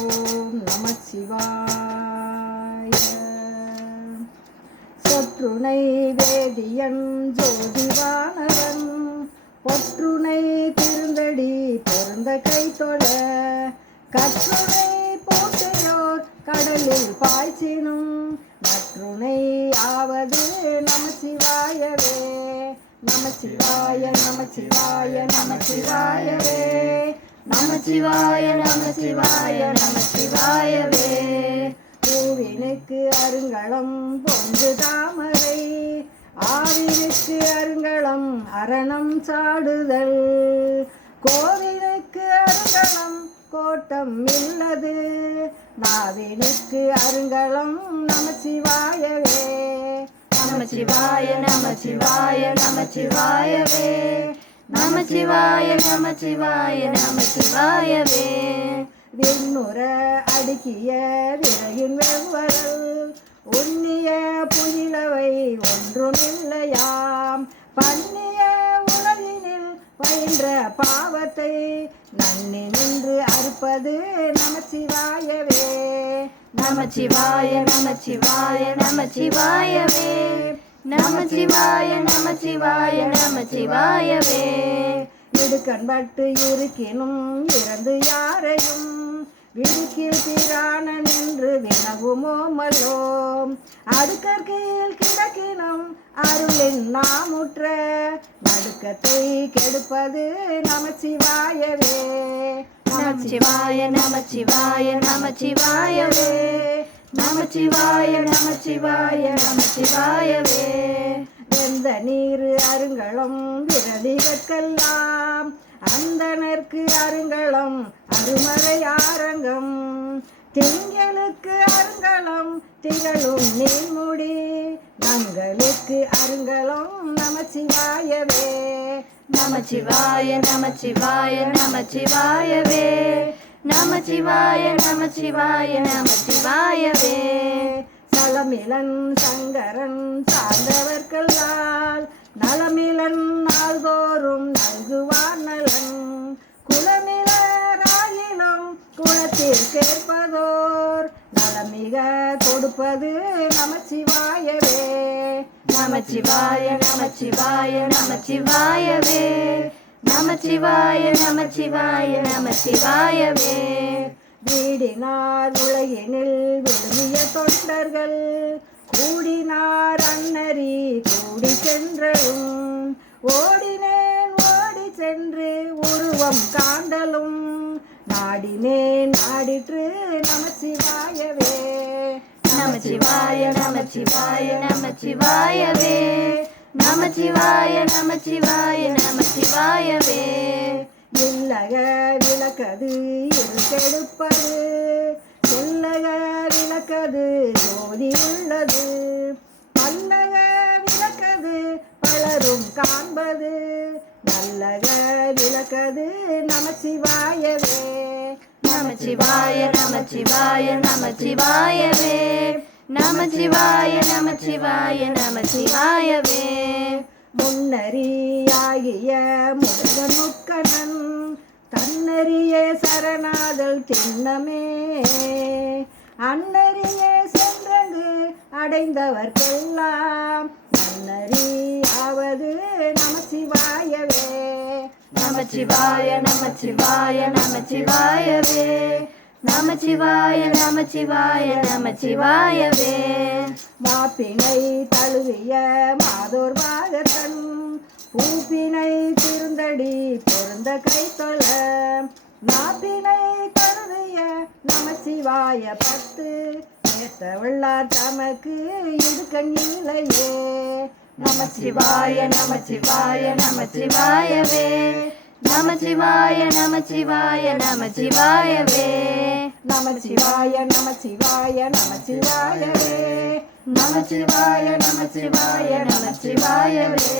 ஓம் நமச்சிவாய. சொற்றுனை வேதியன் ஜோதிவானவன் பொற்றுனை திருந்தடி பொருந்த கைத்தொழ கற்றுனை போட்டையோர் கடலில் பாய்ச்சினும் நற்றுனை ஆவது நமச்சிவாயவே. நமச்சிவாய நமச்சிவாய நமச்சிவாயவே. நமச்சிவாய நமச்சிவாய நமச்சிவாயவே. பூவினுக்கு அருங்களம் பொங்கு தாமரை ஆவினுக்கு அருங்களம் அரணம் சாடுதல் கோவிலுக்கு அருங்களம் கோட்டம் இல்லது நாவினுக்கு அருங்களம் நமச்சிவாயவே. நமச்சிவாய நமச்சிவாய நமச்சிவாயவே. நமச்சிவாய நமச்சிவாய நமச்சிவாயவே. விண்ணுற அடுக்கிய விறகின் வெவ்வரல் உண்ணிய புயிலவை ஒன்றுமில்லையாம் பண்ணிய உலகினில் பயின்ற பாவத்தை நன்னி நின்று அறுப்பது நமச்சிவாயவே. நமச்சிவாய நமச்சிவாய நமச்சிவாயவே. நமச்சிவாய நமச்சிவாய நமச்சிவாயவே. இடுக்கண்பட்டு இருக்கினும் இறந்து யாரையும் விடுக்கில் பிரான நின்று வினவுமோமல்லோம் அடுக்கற்கையில் கிடக்கினும் அருளின் நாமுற்ற நடுக்கத்தை கெடுப்பது நமச்சிவாயவே. நமச்சிவாய நமச்சிவாய நமச்சிவாயவே. நமச்சிவாய நமச்சிவாய நமச்சிவாயவே. வெந்த நீர் அருங்களம் விரலிகற்கெல்லாம் அந்தனர்க்கு அருங்களம் அருமறை ஆரங்கம் திங்களுக்கு அருங்களம் திகழும் நீர்முடி நங்களுக்கு அருங்களம் நமச்சிவாயவே. நமச்சிவாய நமச்சிவாய நமச்சிவாயவே. நமச்சிவாய நமச்சிவாய நமச்சிவாயவே. சலமிலன் சங்கரன் சார்ந்தவர்களால் நலமிலன் நாள்தோறும் நல்குவார் நலன் குலமிலராயிலும் குலத்திற்கேற்பதோர் நலமிக கொடுப்பது நமச்சிவாயவே. நமச்சிவாய நமச்சிவாய நமச்சிவாயவே. நமச்சிவாய நமச்சிவாய நமச்சிவாயவே. வீடினார் உலகினில் விழுமிய தொண்டர்கள் கூடினார் அன்னரி கூடி சென்றலும் ஓடினேன் ஓடி சென்று உருவம் காண்டலும் நாடினேன் நாடிற்று நமச்சிவாயவே. நமச்சிவாய நமச்சிவாய நமச்சிவாயவே. நமச்சிவாய நமச்சிவாய நமச்சிவாயவே. இல்லக விளக்கது இருக்கெடுப்பது சொல்லக விளக்கது ஜோதி உள்ளது பல்லக விளக்கது பலரும் காண்பது நல்லக விளக்கது நமச்சிவாயவே. நமச்சிவாய நமச்சிவாய நமச்சிவாயவே. நமச்சிவாய நமச்சிவாய நமச்சிவாயவே. முன்னறியாகிய முருகனுக்கணன் தன்னறிய சரணாதல் திண்ணமே அன்னறிய சென்றங்கு அடைந்தவர்க்கெல்லாம் நன்னறியாவது நமச்சிவாயவே. நமச்சிவாய நமச்சிவாய நமச்சிவாயவே. நமச்சிவாய நமச்சிவாய நமச்சிவாயவே. மாப்பினை தழுவிய மாதோர் வாகத்தன் பூப்பினை திருந்தடி பொருந்த கைத்தொழ நாப்பினை தழுவிய நமச்சிவாய பத்து ஏத்தவள்ளார் தமக்கு இடுக்கண் இல்லையே. நமச்சிவாய நமச்சிவாய நமச்சிவாயவே. நமச்சிவாய நமச்சிவாய நமச்சிவாயவே. நமச்சிவாய நமச்சிவாய நமச்சிவாயவே. நமச்சிவாய நமச்சிவாய நமச்சிவாயவே.